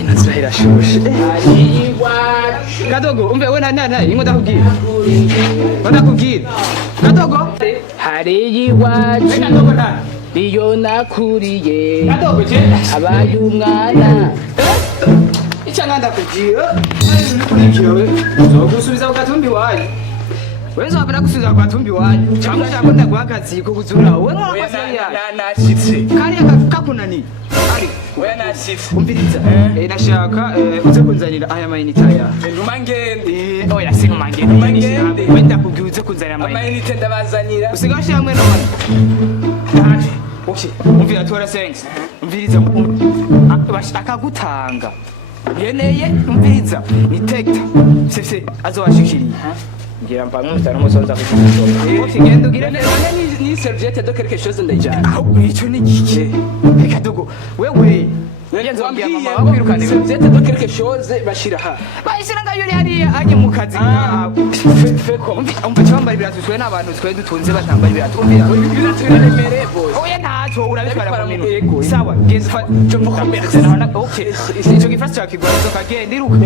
inzira irashushe Kadogo umve we na ingo ndakubwira Kadogo hari iwacu Kadogo na iyo nakuriye Kadogo je abaye umwana icyanga ndakubwira uri zogusubiza ugatumbi wayo Wezo abara gusubiza ugatumbi wayo cyangwa cyangwa ndaguhagazi ko guzura we nashitse kariya kakunani ari we nashitse umviriza nashaka uze kunzanira aya mayinite aya nduma ngende oya sinuma ngende wenda kubwiye uze kunzanira amayinite ndabazanira usigaje hamwe no mani okay umvira tora sense umviriza akagutanga yeneye umviriza ni tekta sese azowashikiriye ngira mpamwe mutaramusonza kuko kigenda ugire ni serviette de quelque chose ndajana aho ico ni gike reka dugo wewe ngenzo wambia mama wakwirukane serviette de quelque chose bashira ha bashira ngayo yari anye mu kazi feko umva cyambara ibiratu twe n'abantu twe dutunze batambara ibiratu ibiratu biremere boy oya ntaco urabikora mu minwe sawa ngenzo cyo mvukambereza na okay ico gifasha kigwazo kagenda iruka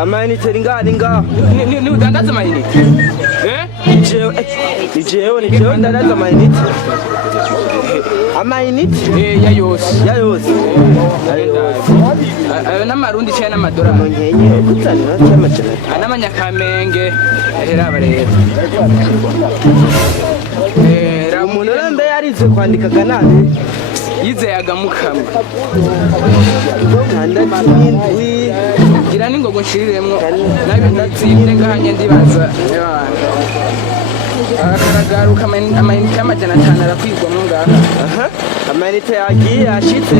Amayinite ringa ni udandaza amayinite jewe ndandaza amayinite ya yose n'amarundi cyane n'amadolari nkenye gutsanira cyamacana n'amanyakamenge heraba rero umuntu rambe yarize kwandikaga nane yizeyaga mukama ndandindwi gira ningogo nshiriremwo nabi ndatsinde ngahanye ndibaza akaragaruka amayinite y'amajana 5 arakwigwamo ngaha amayinite yagiye yashitse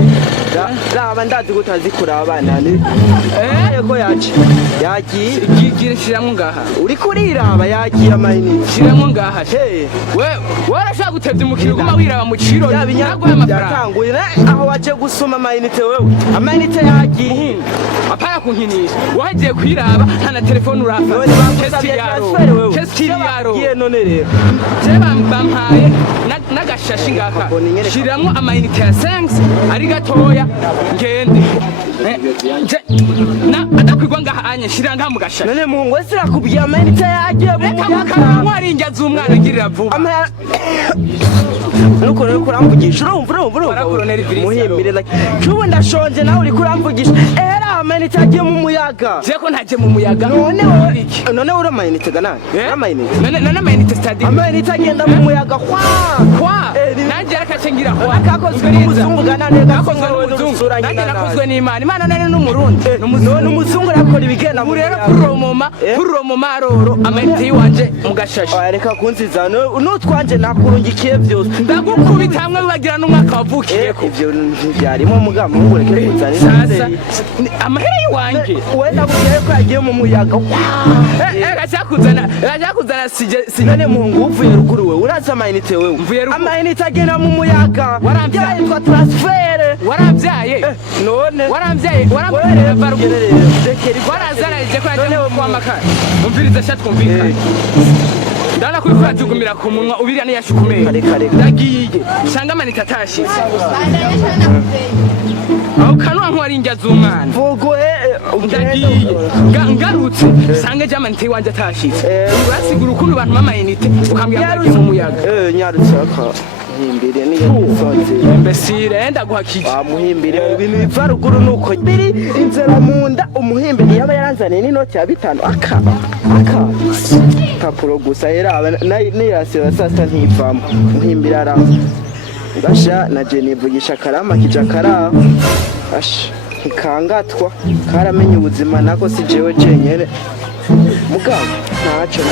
raba ndazi gutazikura abana ni ko yagiye shiramwo ngaha uri kuriraba yagiye amayinite shiramwo ngaha we warashaka gutevya umukiro guma wiraba mu ciro nagwa amafaranga aho waje gusoma amayinite wewe amayinite yagiye apaya kunkinisha wagiye kwiraba hana telefone urafa testi yaro none rero je bampaye nagashashi ngaka shiramwo amayinite ya 5 ari gatoya ngende adakwigwa ngaha anye shira ngaha mugashashi none mungu wese rakubwiye amayinite yagiye mu warinjya z'umwana ngirira vuba nuko rero kuramvugisha urumva muhimbire cyubu ndashonje nawe uri kuramvugisha amayinite yagiye mu muyaga je ko ntaje mu muyaga none uri amayinite ganane none amayinite stadi amayinite agenda mu muyaga kwa nanjye akacengira kwa akakozwe n'umuzungu ganane gakozwe n'umuzungu nanjye nakozwe n'Imana nane n'umurundi n'umuzungu rakora ibigenda mu rero kuromoma aroro amayinite yiwanje mu gashashi reka kunziza n'utwanje nakurungikiye byose ndagukubita hamwe bagira n'umwaka wavukiye ko ivyo byarimo mugamba ngureke kuzanira amahera yiwanje wenda bugiye ko yagiye mu muyaga gashakuzana sinone mungu uvuye ruguru we uraza amayinite wewe amayinite agenda mu muyaga warambyaye twa transfer warambyaye none warambyaye warazana je ko yagiye kwa makara umviriza shatwumvikana ndana kuri kuratugumira ku munwa ubiriya ni yashukumeye ndagiye sanga amanita atashitse aho kanwa nkwari njya z'umwana vugo ndagiye ngarutse sange jamanite wanje atashitse urasigura ukuntu abantu bamayinite ukambwira ngo mu muyaga nyarutse aka muhimbire niyo nsonze imbesire ndaguhakije muhimbire ibintu biva ruguru nuko mbiri inzara munda umuhimbire yaba yaranzaniye n'inoti ya 5 aka papuro gusa heraba niyasiba sasa ntivamo muhimbire aramo basha na Jenny vugisha karama kija kara basha ikangatwa karamenye ubuzima nako si jewe jenyene mugabo naco